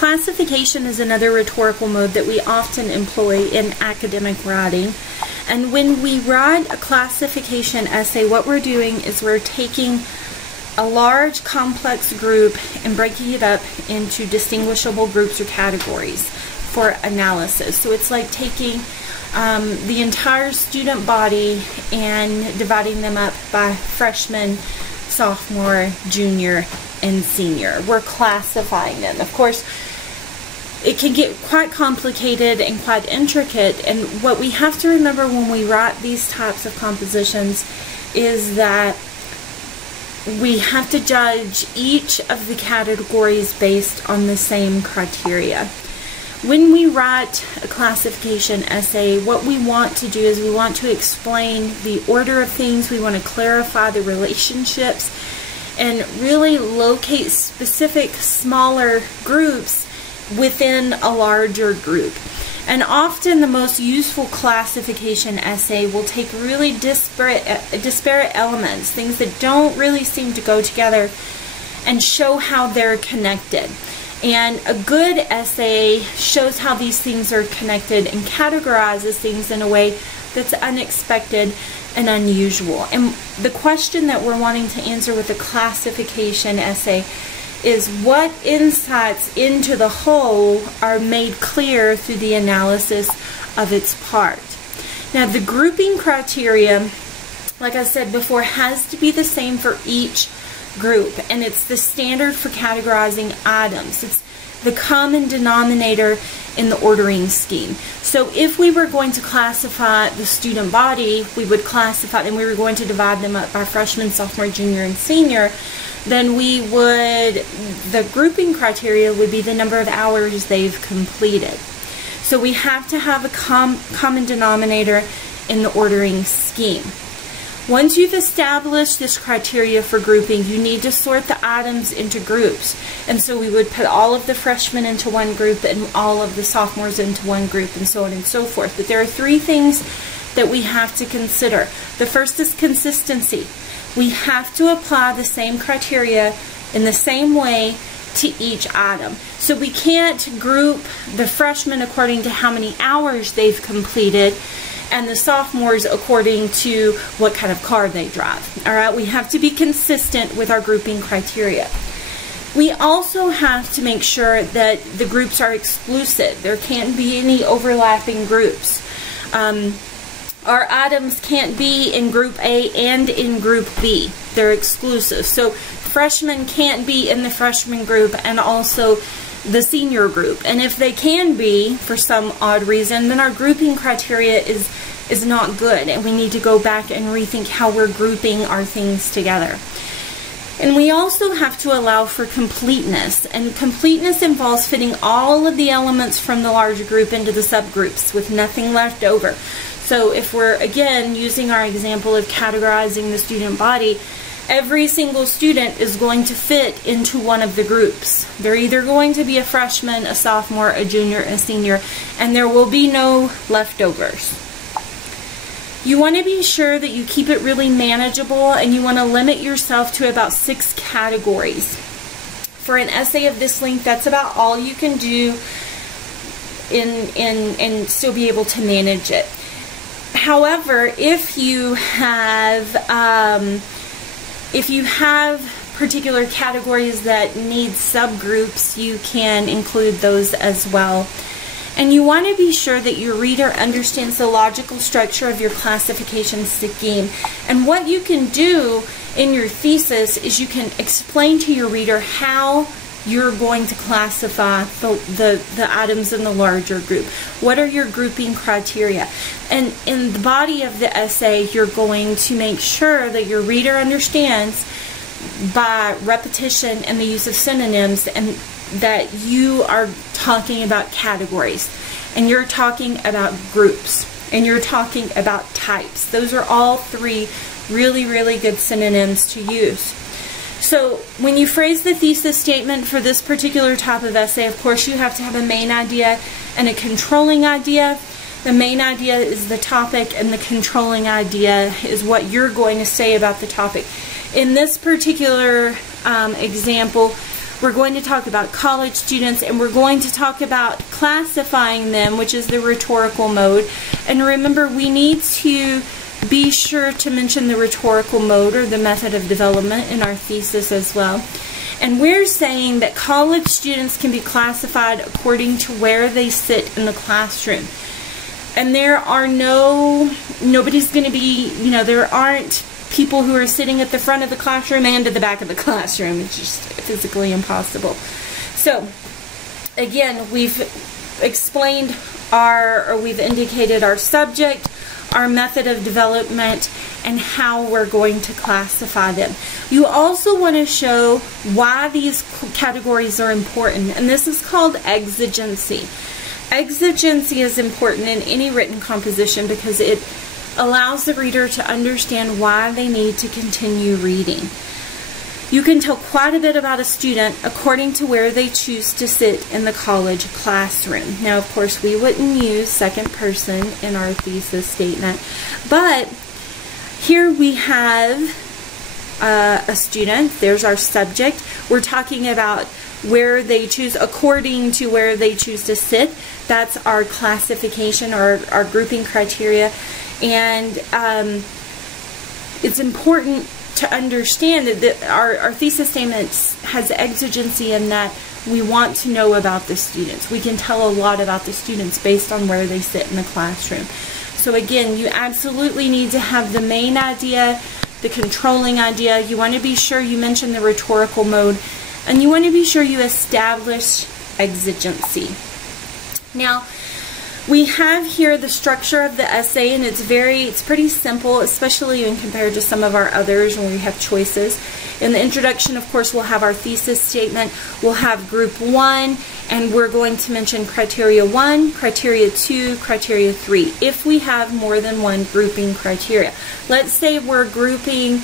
Classification is another rhetorical mode that we often employ in academic writing. And when we write a classification essay, what we're doing is we're taking a large complex group and breaking it up into distinguishable groups or categories for analysis. So it's like taking the entire student body and dividing them up by freshman, sophomore, junior, and senior. We're classifying them. Of course, it can get quite complicated and quite intricate, and what we have to remember when we write these types of compositions is that we have to judge each of the categories based on the same criteria. When we write a classification essay, what we want to do is we want to explain the order of things, we want to clarify the relationships, and really locate specific smaller groups within a larger group. And often the most useful classification essay will take really disparate elements, things that don't really seem to go together, and show how they're connected. And a good essay shows how these things are connected and categorizes things in a way that's unexpected and unusual. And the question that we're wanting to answer with a classification essay is what insights into the whole are made clear through the analysis of its part. Now, the grouping criteria, like I said before, has to be the same for each group, and it's the standard for categorizing items. It's the common denominator in the ordering scheme. So if we were going to classify the student body, we would classify them, we were going to divide them up by freshman, sophomore, junior, and senior, then we would, the grouping criteria would be the number of hours they've completed. So we have to have a common denominator in the ordering scheme. Once you've established this criteria for grouping, you need to sort the items into groups. And so we would put all of the freshmen into one group and all of the sophomores into one group, and so on and so forth. But there are three things that we have to consider. The first is consistency. We have to apply the same criteria in the same way to each item. So we can't group the freshmen according to how many hours they've completed and the sophomores according to what kind of car they drive. All right, we have to be consistent with our grouping criteria. We also have to make sure that the groups are exclusive. There can't be any overlapping groups. Our items can't be in group A and in group B. They're exclusive. So freshmen can't be in the freshman group and also the senior group. And if they can be, for some odd reason, then our grouping criteria is not good, and we need to go back and rethink how we're grouping our things together. And we also have to allow for completeness, and completeness involves fitting all of the elements from the larger group into the subgroups with nothing left over. So if we're, again, using our example of categorizing the student body, every single student is going to fit into one of the groups. They're either going to be a freshman, a sophomore, a junior, a senior, and there will be no leftovers. You want to be sure that you keep it really manageable, and you want to limit yourself to about 6 categories. For an essay of this length, that's about all you can do and still be able to manage it. However, if you have particular categories that need subgroups, you can include those as well. And you want to be sure that your reader understands the logical structure of your classification scheme. And what you can do in your thesis is you can explain to your reader how you're going to classify the items in the larger group. What are your grouping criteria? And in the body of the essay, you're going to make sure that your reader understands by repetition and the use of synonyms, and that you are talking about categories, and you're talking about groups, and you're talking about types. Those are all 3 really, really good synonyms to use. So when you phrase the thesis statement for this particular type of essay, of course you have to have a main idea and a controlling idea. The main idea is the topic, and the controlling idea is what you're going to say about the topic. In this particular example, We're going to talk about college students, and we're going to talk about classifying them, which is the rhetorical mode. And remember, we need to be sure to mention the rhetorical mode or the method of development in our thesis as well. And we're saying that college students can be classified according to where they sit in the classroom. And there are nobody's going to be, there aren't people who are sitting at the front of the classroom and at the back of the classroom. It's just physically impossible. So, again, we've explained we've indicated our subject, our method of development, and how we're going to classify them. You also want to show why these categories are important, and this is called exigency. Exigency is important in any written composition because it allows the reader to understand why they need to continue reading. You can tell quite a bit about a student according to where they choose to sit in the college classroom. Now, of course, we wouldn't use second person in our thesis statement, but here we have a student. There's our subject. We're talking about where they choose, according to where they choose to sit. That's our classification or our grouping criteria. And it's important to understand that our thesis statement has exigency in that we want to know about the students. We can tell a lot about the students based on where they sit in the classroom. So again, you absolutely need to have the main idea, the controlling idea. You want to be sure you mention the rhetorical mode, and you want to be sure you establish exigency. Now, we have here the structure of the essay, and it's pretty simple, especially when compared to some of our others when we have choices. In the introduction, of course, we'll have our thesis statement. We'll have group 1, and we're going to mention criteria 1, criteria 2, criteria 3, if we have more than one grouping criteria. Let's say we're grouping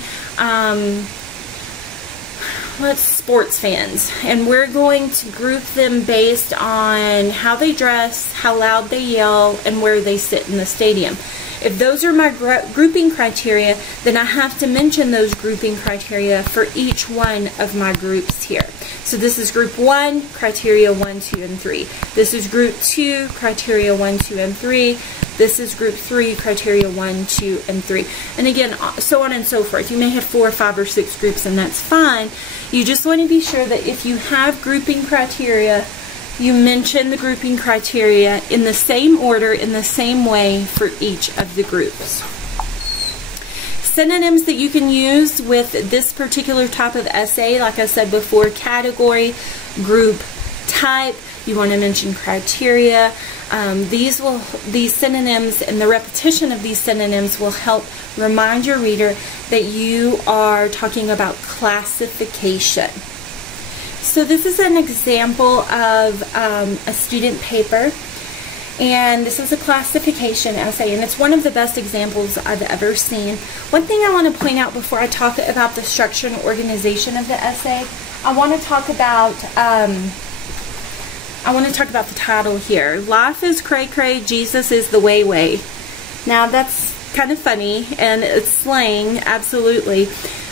sports fans, and we're going to group them based on how they dress, how loud they yell, and where they sit in the stadium. If those are my grouping criteria, then I have to mention those grouping criteria for each one of my groups here. So this is group 1, criteria 1, 2, and 3. This is group 2, criteria 1, 2, and 3. This is group 3, criteria 1, 2, and 3. And again, so on and so forth. You may have 4, 5, or 6 groups, and that's fine. You just want to be sure that if you have grouping criteria, you mention the grouping criteria in the same order, in the same way for each of the groups. Synonyms that you can use with this particular type of essay, like I said before, category, group, type. You want to mention criteria. These synonyms and the repetition of these synonyms will help remind your reader that you are talking about classification. So this is an example of a student paper, and this is a classification essay, and it's one of the best examples I've ever seen. One thing I want to point out before I talk about the structure and organization of the essay, I want to talk about the title here. Life is cray-cray, Jesus is the way-way. Now that's kind of funny, and it's slang, absolutely.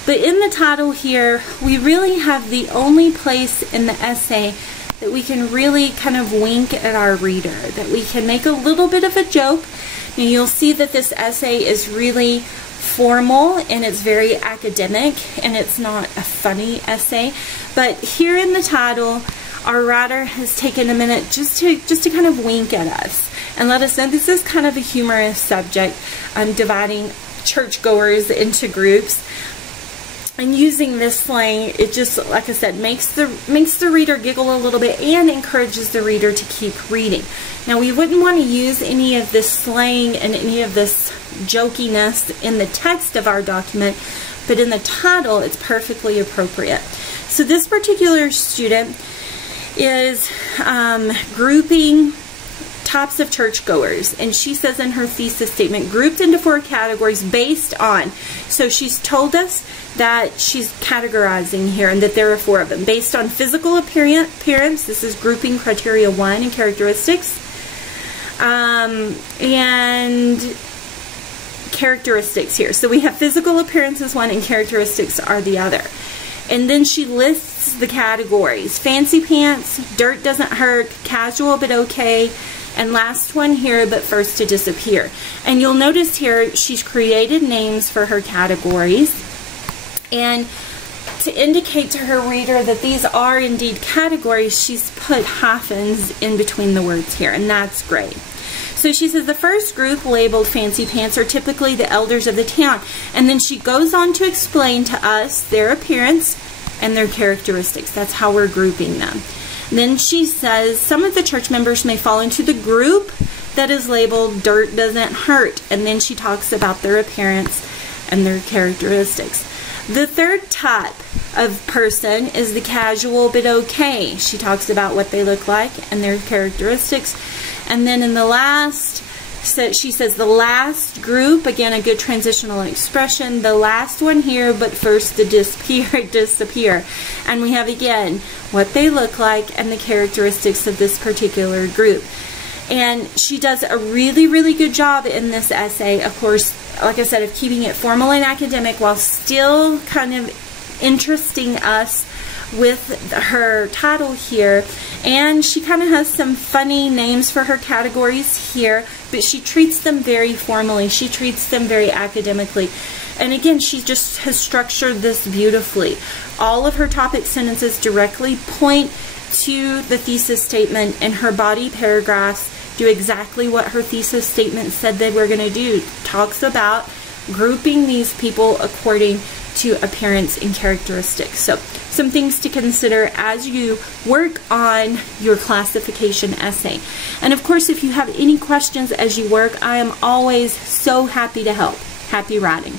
But in the title here, we really have the only place in the essay that we can really kind of wink at our reader, that we can make a little bit of a joke. Now you'll see that this essay is really formal and it's very academic, and it's not a funny essay. But here in the title, our writer has taken a minute just to kind of wink at us and let us know this is kind of a humorous subject, dividing churchgoers into groups. And using this slang, it just, like I said, makes the reader giggle a little bit and encourages the reader to keep reading. Now, we wouldn't want to use any of this slang and any of this jokiness in the text of our document, but in the title, it's perfectly appropriate. So this particular student is grouping types of churchgoers, and she says in her thesis statement, grouped into 4 categories based on. So she's told us that she's categorizing here, and that there are 4 of them. Based on physical appearance, this is grouping criteria 1, and characteristics. And characteristics here. So we have physical appearance is 1, and characteristics are the other. And then she lists lists the categories. Fancy pants, dirt doesn't hurt, casual but okay, and last one here, but first to disappear. And you'll notice here she's created names for her categories, and to indicate to her reader that these are indeed categories, she's put hyphens in between the words here, and that's great. So she says the first group labeled fancy pants are typically the elders of the town, and then she goes on to explain to us their appearance and their characteristics. That's how we're grouping them. And then she says some of the church members may fall into the group that is labeled dirt doesn't hurt, and then she talks about their appearance and their characteristics. The third type of person is the casual but okay. She talks about what they look like and their characteristics. And then in the last, she says the last group, again a good transitional expression, the last one here, but first to disappear. And we have again what they look like and the characteristics of this particular group. And she does a really, really good job in this essay, of course, like I said, of keeping it formal and academic while still kind of interesting us with her title here. And she kind of has some funny names for her categories here, but she treats them very formally. She treats them very academically. And again, she just has structured this beautifully. All of her topic sentences directly point to the thesis statement, and her body paragraphs do exactly what her thesis statement said they were going to do. Talks about grouping these people according to appearance and characteristics. So some things to consider as you work on your classification essay. And of course, if you have any questions as you work, I am always so happy to help. Happy writing.